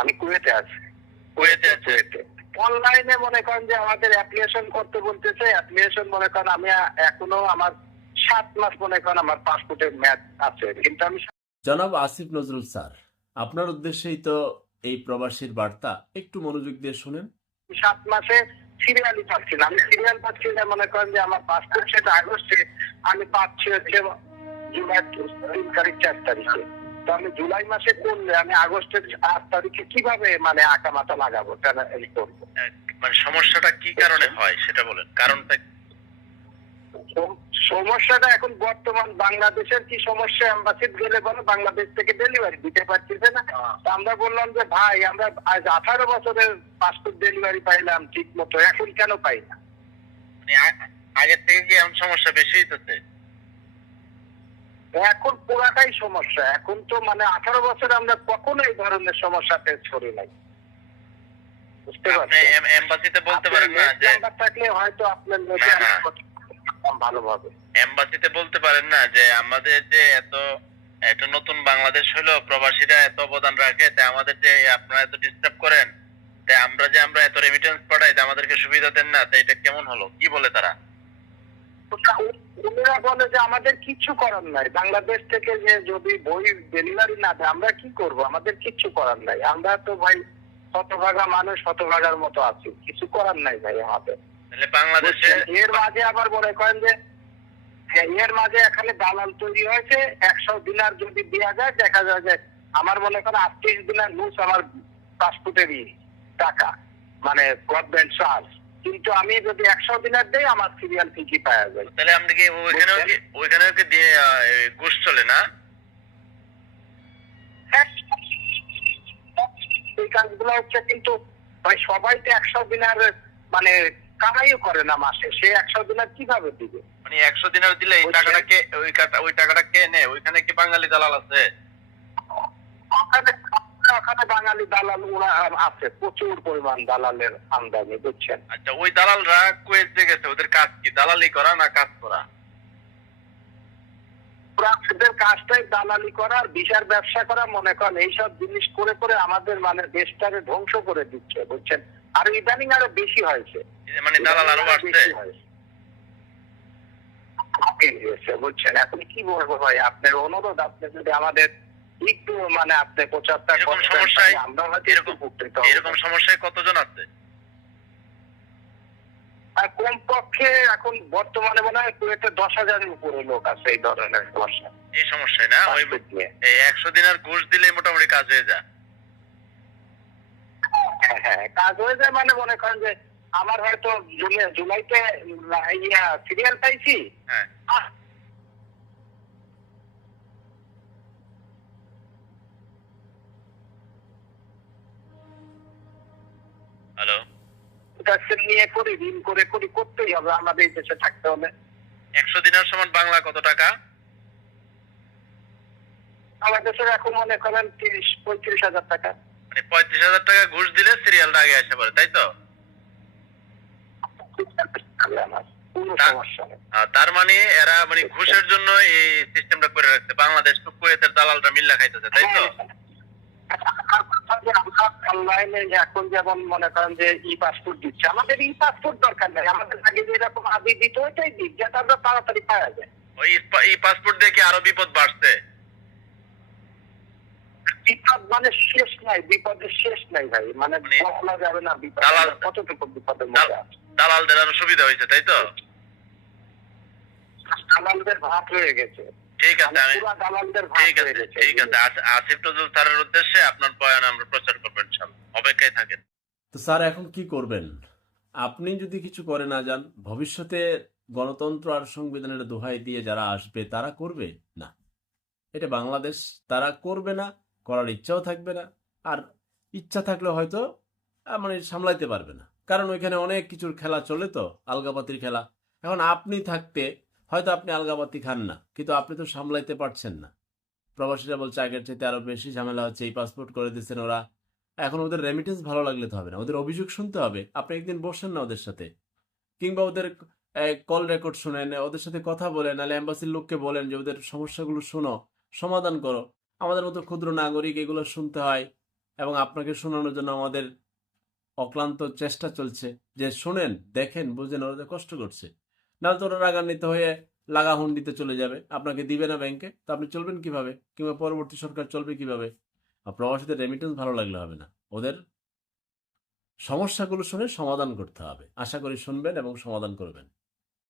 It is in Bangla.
আমি কুয়েতে আছি। কুয়েতে আছে অনলাইনে মনে করেন যে আমাদের অ্যাপ্লিকেশন করতে বলতেছে অ্যাপ্লিকেশন মনে করেন আমি এখনও আমার সাত মাস মনে করেন আমার পাসপোর্টের ম্যাচ আছে কিন্তু আমি জনাব আসিফ নজরুল স্যার আপনার উদ্দেশ্যেই তো এই প্রবাসীর বার্তা একটু মনোযোগ দিয়ে শুনেন। সাত মাসে সিরিয়ালই পাচ্ছি না। আমি সিরিয়াল পাচ্ছি না মনে করেন যে আমার পাসপোর্ট সেটা আগস্টে আমি পাচ্ছি হচ্ছে জুলাই তিন তারিখ চার তারিখে। আমি জুলাই মাসে করলে আমি আগস্টের আট তারিখে কীভাবে মানে আঁকা মাথা লাগাবো এই করব। মানে সমস্যাটা কি কারণে হয় সেটা বলেন। কারণটা সমস্যাটা এখন বর্তমান বাংলাদেশের কি সমস্যা? অ্যাম্বাসিড গেলে বলো বাংলাদেশ থেকে ডেলিভারি দিতে পারতেছে না। তো আমরা বললাম যে ভাই আমরা আজ আঠারো বছরের পাসপোর্ট ডেলিভারি পাইলাম ঠিক মতো। এখন কেন পাই না? মানে আগের থেকে কি এখন সমস্যা বেশি হইতেছে? এখন পুরাটাই সমস্যা। এখন তো মানে আঠারো বছর আমরা কখনো এই ধরনের সমস্যাতে ছড়ি নাই। বুঝতে পারছেন? এম- বলতে পারেন না যে থাকলে হয়তো আপনার না, না। ভালোভাবে। এম্বাসিতে বলতে পারেন না যে আমাদের যে এত একটা নতুন বাংলাদেশ হলো প্রবাসীরা এত অবদান রাখে তাই আমাদের যে আপনারা এত ডিস্টার্ব করেন তাই আমরা যে আমরা এত রেমিটেন্স পাঠাই আমাদেরকে সুবিধা দেন না তাই এটা কেমন হলো? কি বলে তারা? ওনারা বলে যে আমাদের কিচ্ছু করার নাই। বাংলাদেশ থেকে যে যদি বই ডেলিভারি না দেয় আমরা কি করব? আমাদের কিচ্ছু করার নাই। আমরা তো ভাই শতভাগা মানুষ শতভাগার মতো আছি। কিছু করার নাই ভাই আমাদের। বাংলাদেশে এর মাঝে আবার মনে করেন যে হ্যাঁ, এর মাঝে এখানে দালাল তৈরি হয়েছে একশো দিনার যদি দেওয়া যায় দেখা যায় যে আমার মনে করেন আটত্রিশ দিনের লুজ আমার পাসপোর্টেরই টাকা। মানে গভর্নমেন্ট চার্জ কিন্তু আমি যদি একশো দিনের দেই আমার সিরিয়াল ঠিকই পাওয়া যায়। তাহলে আপনি কি ওইখানেও কি ওইখানেও কি দিয়ে ঘুষ চলে না? এই কাজগুলো হচ্ছে কিন্তু ভাই সবাই তো একশো দিনের মানে কামাইও করে না মাসে। সে একশো দিনের কীভাবে দিবে? মানে একশো দিনের দিলে এই? টাকাটা কে ওই টাকাটা কে নেয়? ওইখানে কি বাঙালি দালাল আছে? ওখানে বাঙালি দালাল ওরা আছে প্রচুর পরিমাণ দালালের আমদানি বুঝছেন? আচ্ছা ওই দালালরা কুয়েত গেছে ওদের কাজ কি? দালালি করা না কাজ করা? কাজটাই দালালি করা বিশার ব্যবসা করা মনে করেন এইসব জিনিস করে করে আমাদের মানে দেশটাকে ধ্বংস করে দিচ্ছে বুঝছেন? আর ইদানিং আরও বেশি হয়েছে। মানে দালাল আরও বাড়ছে? বুঝছেন এখন কি বলব ভাই আপনার অনুরোধ আপনি যদি আমাদের একটু মানে আপনি প্রচারটা এরকম সমস্যায়- আমরা হয়তো এরকম উপকৃত এরকম সমস্যায় কতজন আছে? আর কমপক্ষে এখন বর্তমানে মনে হয় কুয়েতে দশ হাজারের উপরে লোক আছে এই ধরনের সমস্যা। এই সমস্যায় না? ওই এই একশো দিনের ঘুষ দিলে মোটামুটি কাজ হয়ে যায়। হ্যাঁ হ্যাঁ কাজ হয়ে যায় মানে মনে করেন যে আমার হয়তো জুলাইতে ইয়া সিরিয়াল পাইছি। হ্যাঁ। নিয়ে করি ঋণ করে করি করতেই হবে আমাদের এই দেশে থাকতে হলে একশো দিনের সমান বাংলা কত টাকা? দেশে এখন মনে করেন তিরিশ পঁয়ত্রিশ হাজার টাকা। মানে পঁয়ত্রিশ হাজার টাকা ঘুষ দিলে সিরিয়ালটা আগে আসতে পারে তাই তো? তার মানে এরা মানে ঘুষের জন্য এই সিস্টেমটা করে রাখছে। বাংলাদেশ তো কুয়েতের দালালটা মিল্লা খাইতেছে তাই তো? অনলাইনে এখন যেমন মনে করেন যে ই পাসপোর্ট দিচ্ছে আমাদের ই পাসপোর্ট দরকার নেই। আমাদের আগে যেরকম আদি দিত ওইটাই দিক যাতে আমরা তাড়াতাড়ি পাওয়া যায়। ওই এই পাসপোর্ট কি আরও বিপদ বাড়ছে? বিপদ মানে শেষ নাই বিপদের শেষ নাই ভাই। মানে মানে বলা যাবে না বিপদ কতটুকু বিপদের মধ্যে আছে? দালালদের আরও সুবিধা হয়েছে তাই তো? দালালদের ভাত হয়ে গেছে। ঠিক আছে ঠিক আছে ঠিক আছে। আসিফ নজরুল স্যারের উদ্দেশ্যে আপনার বয়ান আমরা প্রচার করবেন ইনশাল্লাহ। অপেক্ষায় থাকেন। তো স্যার এখন কি করবেন? আপনি যদি কিছু করে না যান ভবিষ্যতে গণতন্ত্র আর সংবিধানের দোহাই দিয়ে যারা আসবে তারা করবে? না। এটা বাংলাদেশ তারা করবে না করার ইচ্ছাও থাকবে না। আর ইচ্ছা থাকলে হয়তো মানে সামলাইতে পারবে না। কারণ ওইখানে অনেক কিছুর খেলা চলে তো আলগাপাতির খেলা। এখন আপনি থাকতে হয়তো আপনি আলগাপাতি খান না, কিন্তু আপনি তো সামলাইতে পারছেন না। প্রবাসীরা বলছে, আগের চাইতে আরও বেশি ঝামেলা হচ্ছে, এই পাসপোর্ট করে দিচ্ছেন ওরা। এখন ওদের রেমিটেন্স ভালো লাগলে তো হবে না, ওদের অভিযোগ শুনতে হবে। আপনি একদিন বসেন না ওদের সাথে। কিংবা ওদের কল রেকর্ড শোনেন, ওদের সাথে কথা বলেন, নাহলে অ্যাম্বাসির লোককে বলেন যে, ওদের সমস্যাগুলো শোনো, সমাধান করো। আমাদের মতো ক্ষুদ্র নাগরিক এগুলো শুনতে হয় এবং আপনাকে শোনানোর জন্য আমাদের অক্লান্ত চেষ্টা চলছে। যে শোনেন, দেখেন, বুঝেন, ওরা কষ্ট করছে। নাহলে তো ওরা রাগান্বিত হয়ে লাগা হুন্ডিতে চলে যাবে। আপনাকে দিবে না ব্যাংকে। তো আপনি চলবেন কীভাবে? কিংবা পরবর্তী সরকার চলবে কীভাবে? আর প্রবাসীদের রেমিটেন্স ভালো লাগলে হবে না। ওদের সমস্যাগুলো শুনে সমাধান করতে হবে। আশা করি শুনবেন এবং সমাধান করবেন।